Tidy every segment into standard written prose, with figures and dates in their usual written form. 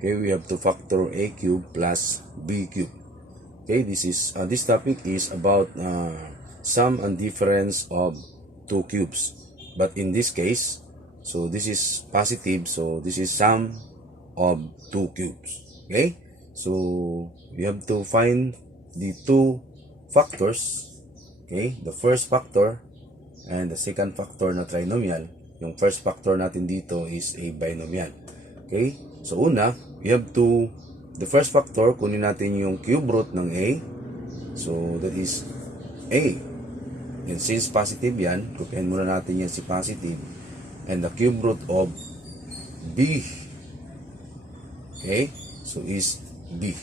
Okay, we have to factor a cube plus b cube. Okay, this topic is about sum and difference of two cubes. But in this case, so this is positive, so this is sum of two cubes. Okay, so we have to find the two factors. Okay, the first factor and the second factor na trinomial. Yung first factor natin dito is a binomial. Okay, so una, we have to, the first factor, kunin natin yung cube root ng a. So that is a. And since positive yan, kupihan muna natin yan si positive. And the cube root of b. Okay, so is b.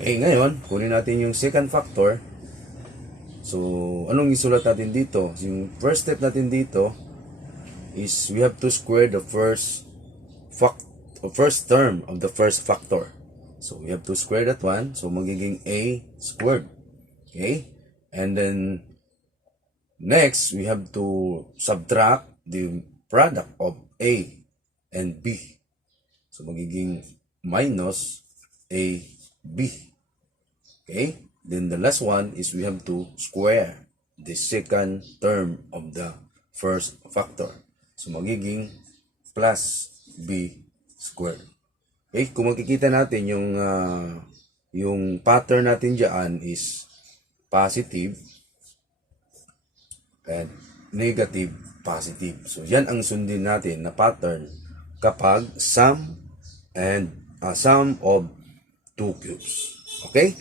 Okay, ngayon, kunin natin yung second factor. So, anong isulat natin dito? Yung first step natin dito is we have to square the first term of the first factor. So, we have to square that one. So, magiging a squared. Okay? And then, next, we have to subtract the product of a and b. So, magiging minus a b. Okay? Then the last one is we have to square the second term of the first factor. So magiging plus b squared. Okay, kung makikita natin yung pattern natin diyan is positive and negative positive. So yan ang sundin natin na pattern kapag sum of two cubes. Okay?